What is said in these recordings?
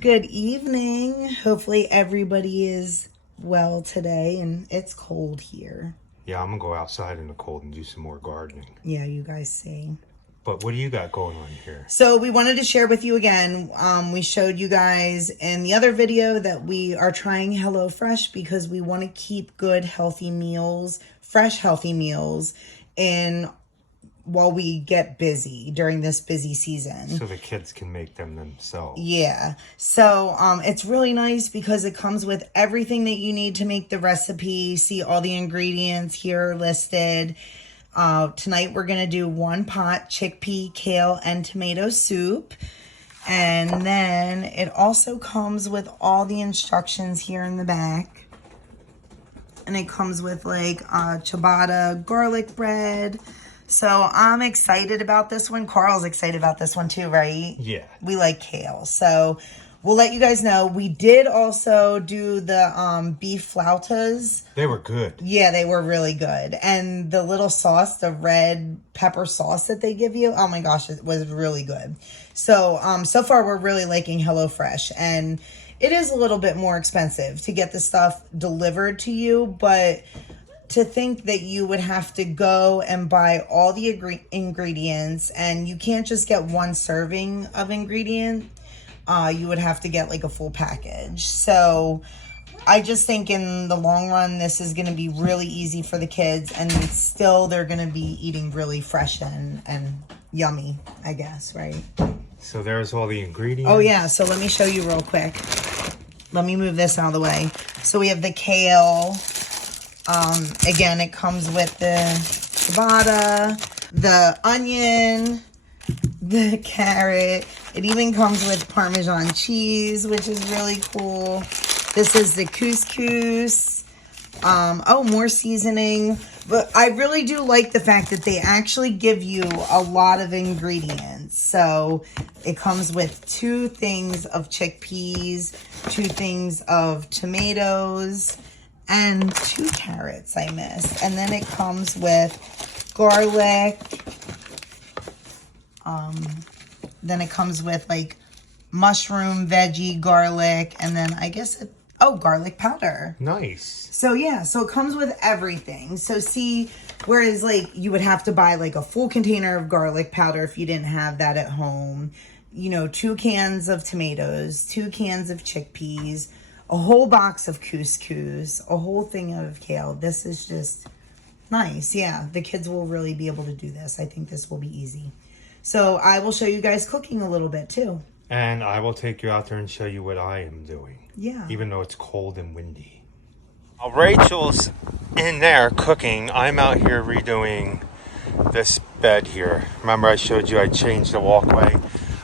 Good evening. Hopefully everybody is well today, and it's cold here. Yeah, I'm gonna go outside in the cold and do some more gardening. Yeah, you guys see. But what do you got going on here? So we wanted to share with you again. We showed you guys in the other video that we are trying HelloFresh because we want to keep good, healthy meals, fresh, healthy meals in while we get busy during this busy season. So the kids can make them themselves. Yeah. So it's really nice because it comes with everything that you need to make the recipe. See all the ingredients here listed. Tonight we're going to do 1 pot chickpea, kale, and tomato soup. And then it also comes with all the instructions here in the back. And it comes with like ciabatta garlic bread. So I'm excited about this one. Carl's excited about this one too, right? Yeah. We like kale. So we'll let you guys know. We did also do the beef flautas. They were good. Yeah, they were really good. And the little sauce, the red pepper sauce that they give you, oh my gosh, it was really good. So, so far we're really liking HelloFresh. And it is a little bit more expensive to get the stuff delivered to you, but to think that you would have to go and buy all the ingredients, and you can't just get one serving of ingredient. You would have to get like a full package. So I just think in the long run, this is going to be really easy for the kids, and still they're going to be eating really fresh and yummy, I guess, right? So there's all the ingredients. Oh yeah, so let me show you real quick. Let me move this out of the way. So we have the kale. Again, it comes with the ciabatta, the onion, the carrot. It even comes with Parmesan cheese, which is really cool. This is the couscous. Oh, more seasoning. But I really do like the fact that they actually give you a lot of ingredients. So it comes with 2 things of chickpeas, 2 things of tomatoes, and 2 carrots I missed. And then it comes with garlic. Then it comes with like mushroom, veggie, garlic, and then I guess garlic powder. Nice. So yeah, so it comes with everything. So see, whereas like you would have to buy like a full container of garlic powder if you didn't have that at home. You know, 2 cans of tomatoes, 2 cans of chickpeas, a whole box of couscous, a whole thing of kale. This is just nice. Yeah, the kids will really be able to do this. I think this will be easy. So I will show you guys cooking a little bit too. And I will take you out there and show you what I am doing. Yeah. Even though it's cold and windy. While Rachel's in there cooking, I'm out here redoing this bed here. Remember I showed you I changed the walkway?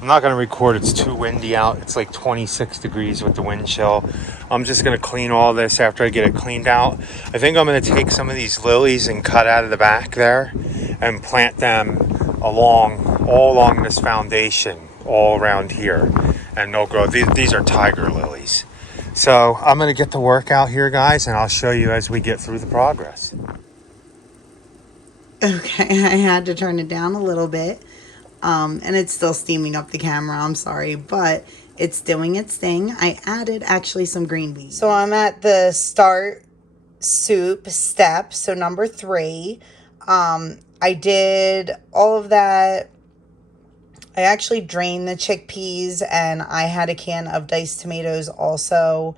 I'm not going to record, it's too windy out. It's like 26 degrees with the wind chill. I'm just going to clean all this after I get it cleaned out. I think I'm going to take some of these lilies and cut out of the back there and plant them all along this foundation, all around here. And they'll grow. These are tiger lilies. So I'm going to get to work out here, guys, and I'll show you as we get through the progress. Okay, I had to turn it down a little bit. And it's still steaming up the camera, I'm sorry, but it's doing its thing. I added actually some green beans. So I'm at the start soup step, so number 3. I did all of that. I actually drained the chickpeas, and I had a can of diced tomatoes also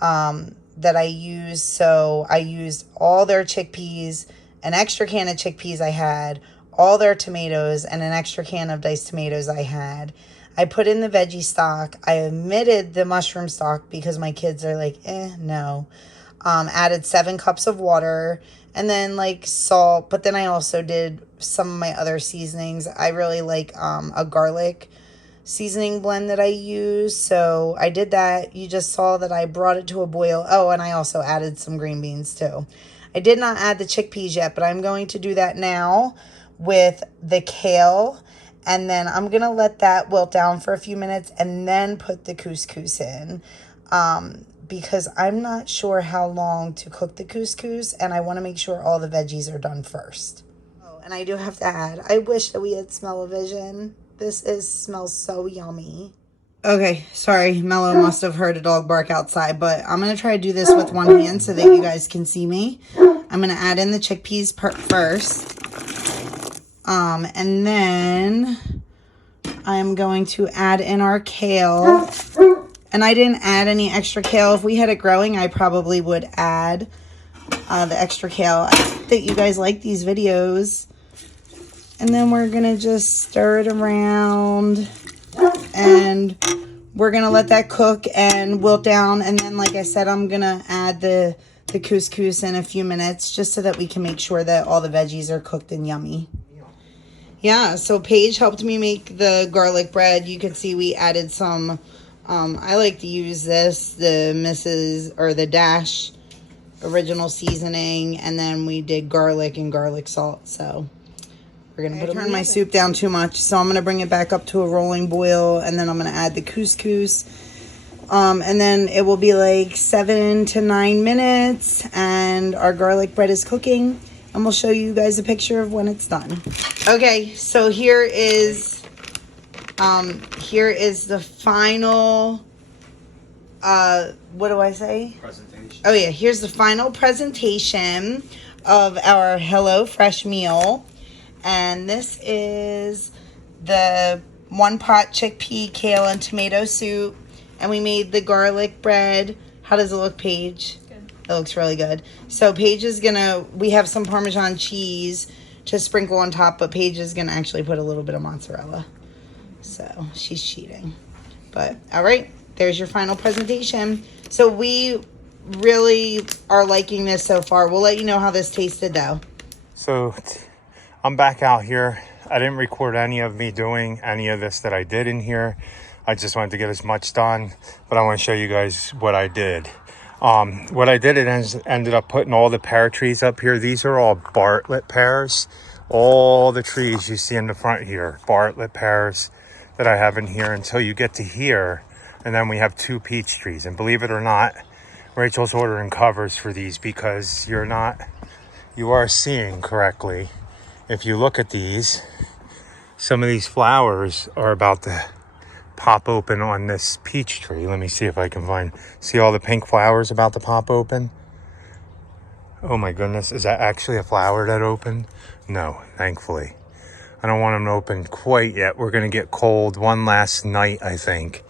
that I used. So I used all their chickpeas, an extra can of chickpeas I had, all their tomatoes, and an extra can of diced tomatoes I had. I put in the veggie stock. I omitted the mushroom stock because my kids are like, no. Added 7 cups of water, and then like salt. But then I also did some of my other seasonings. I really like a garlic seasoning blend that I use. So I did that. You just saw that I brought it to a boil. Oh, and I also added some green beans too. I did not add the chickpeas yet, but I'm going to do that now with the kale, and then I'm gonna let that wilt down for a few minutes and then put the couscous in, because I'm not sure how long to cook the couscous, and I want to make sure all the veggies are done first. Oh, and I do have to add, I wish that we had smell-o-vision. This smells so yummy. Okay, sorry, Mello must have heard a dog bark outside, but I'm going to try to do this with one hand so that you guys can see me. I'm going to add in the chickpeas first. And then I'm going to add in our kale. And I didn't add any extra kale. If we had it growing, I probably would add the extra kale. I hope that you guys like these videos. And then we're going to just stir it around. And we're going to let that cook and wilt down. And then, like I said, I'm going to add the couscous in a few minutes just so that we can make sure that all the veggies are cooked and yummy. Yeah, so Paige helped me make the garlic bread. You could see we added some, I like to use this, the Dash original seasoning. And then we did garlic and garlic salt, so... We're going to turn my soup down too much, so I'm going to bring it back up to a rolling boil, and then I'm going to add the couscous. And then it will be like 7 to 9 minutes, and our garlic bread is cooking, and we'll show you guys a picture of when it's done. Okay, so here is the final, what do I say? Presentation. Oh yeah, here's the final presentation of our Hello Fresh meal. And this is the one pot chickpea, kale, and tomato soup. And we made the garlic bread. How does it look, Paige? Good. It looks really good. So Paige is we have some Parmesan cheese to sprinkle on top, but Paige is gonna actually put a little bit of mozzarella. So she's cheating. But all right, there's your final presentation. So we really are liking this so far. We'll let you know how this tasted though. So I'm back out here. I didn't record any of me doing any of this that I did in here. I just wanted to get as much done, but I want to show you guys what I did. What I did, ended up putting all the pear trees up here. These are all Bartlett pears. All the trees you see in the front here, Bartlett pears that I have in here until you get to here. And then we have 2 peach trees. And believe it or not, Rachel's ordering covers for these because you are seeing correctly. If you look at these, some of these flowers are about to pop open on this peach tree. Let me see if I can see all the pink flowers about to pop open. Oh my goodness, is that actually a flower that opened? No, thankfully. I don't want them to open quite yet. We're gonna get cold one last night, I think.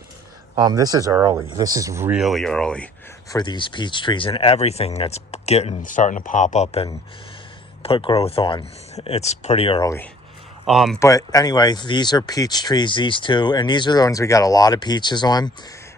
This is early. This is really early for these peach trees and everything that's starting to pop up and put growth on. It's pretty early. But anyway, these are peach trees, these 2, and these are the ones we got a lot of peaches on.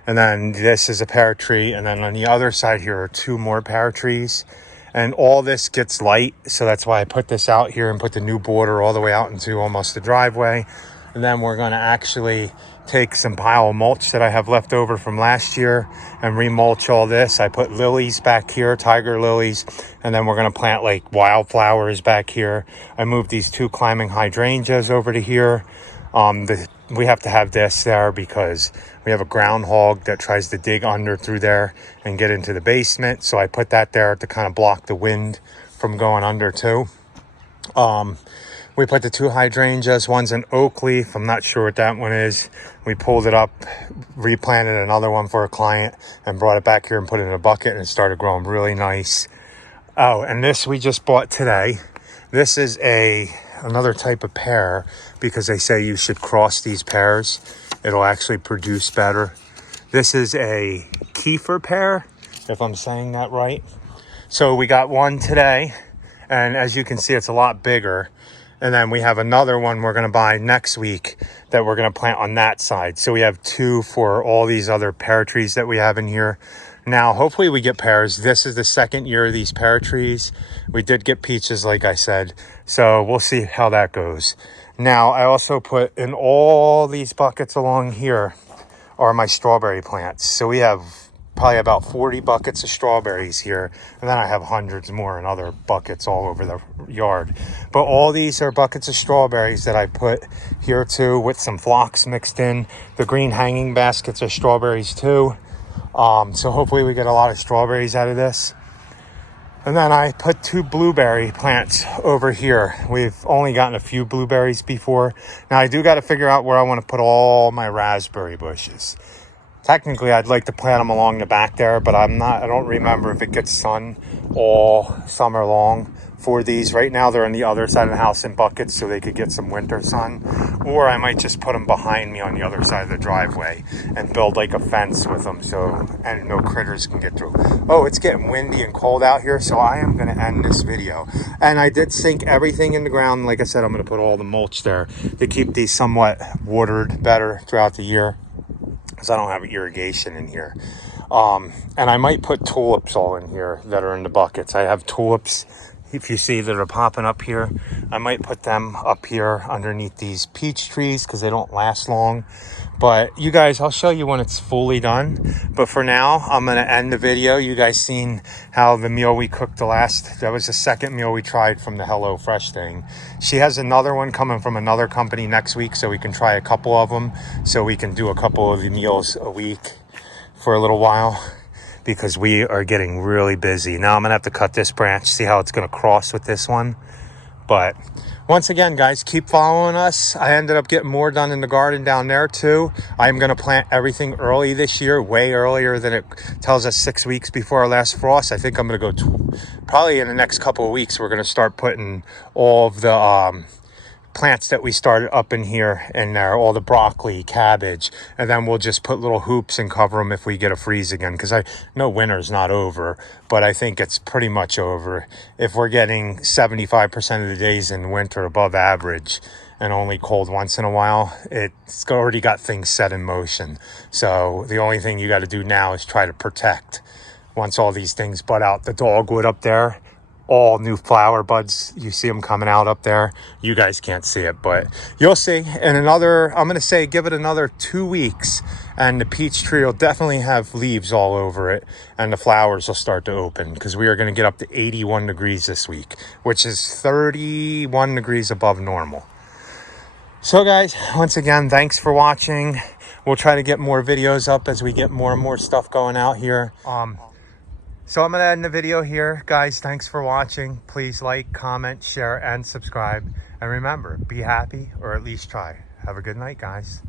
And then this is a pear tree, and then on the other side here are 2 more pear trees. And all this gets light, so that's why I put this out here and put the new border all the way out into almost the driveway. And then we're going to actually take some pile of mulch that I have left over from last year and remulch all this. I put lilies back here, tiger lilies, and then we're going to plant like wildflowers back here. I moved these 2 climbing hydrangeas over to here. We have to have this there because we have a groundhog that tries to dig under through there and get into the basement. So I put that there to kind of block the wind from going under too. We put the 2 hydrangeas. One's an oak leaf. I'm not sure what that one is. We pulled it up, replanted another one for a client, and brought it back here and put it in a bucket, and it started growing really nice. Oh, and this we just bought today. This is another type of pear because they say you should cross these pears. It'll actually produce better. This is a kefir pear, if I'm saying that right. So we got one today, and as you can see, it's a lot bigger. And then we have another one we're going to buy next week that we're going to plant on that side. So we have 2 for all these other pear trees that we have in here. Now, hopefully we get pears. This is the 2nd year of these pear trees. We did get peaches, like I said. So we'll see how that goes. Now, I also put in all these buckets along here are my strawberry plants. So we have probably about 40 buckets of strawberries here, and then I have hundreds more in other buckets all over the yard. But all these are buckets of strawberries that I put here too, with some phlox mixed in. The green hanging baskets are strawberries too. So hopefully we get a lot of strawberries out of this. And then I put 2 blueberry plants over here. We've only gotten a few blueberries before. Now I do got to figure out where I want to put all my raspberry bushes. Technically, I'd like to plant them along the back there, but I don't remember if it gets sun all summer long for these. Right now, they're on the other side of the house in buckets so they could get some winter sun. Or I might just put them behind me on the other side of the driveway and build like a fence with them and no critters can get through. Oh, it's getting windy and cold out here, so I am going to end this video. And I did sink everything in the ground. Like I said, I'm going to put all the mulch there to keep these somewhat watered better throughout the year, because I don't have irrigation in here. And I might put tulips all in here that are in the buckets. I have tulips, if you see, that are popping up here. I might put them up here underneath these peach trees because they don't last long. But you guys, I'll show you when it's fully done. But for now, I'm going to end the video. You guys seen how the meal we cooked that was the second meal we tried from the Hello Fresh thing. She has another one coming from another company next week, so we can try a couple of them. So we can do a couple of the meals a week for a little while, because we are getting really busy. Now I'm going to have to cut this branch, see how it's going to cross with this one. But once again, guys, keep following us. I ended up getting more done in the garden down there too. I'm going to plant everything early this year, way earlier than it tells us 6 weeks before our last frost. I think I'm going to go probably in the next couple of weeks. We're going to start putting all of the plants that we started up in here and there, all the broccoli, cabbage, and then we'll just put little hoops and cover them if we get a freeze again, because I know winter's not over, but I think it's pretty much over. If we're getting 75% of the days in winter above average and only cold once in a while, it's already got things set in motion. So the only thing you got to do now is try to protect. Once all these things bud out, the dogwood up there, all new flower buds, you see them coming out up there. You guys can't see it, but you'll see. And I'm going to say give it another 2 weeks and the peach tree will definitely have leaves all over it and the flowers will start to open, because we are going to get up to 81 degrees this week, which is 31 degrees above normal. So guys, once again, thanks for watching. We'll try to get more videos up as we get more and more stuff going out here. So I'm going to end the video here. Guys, thanks for watching. Please like, comment, share, and subscribe. And remember, be happy, or at least try. Have a good night, guys.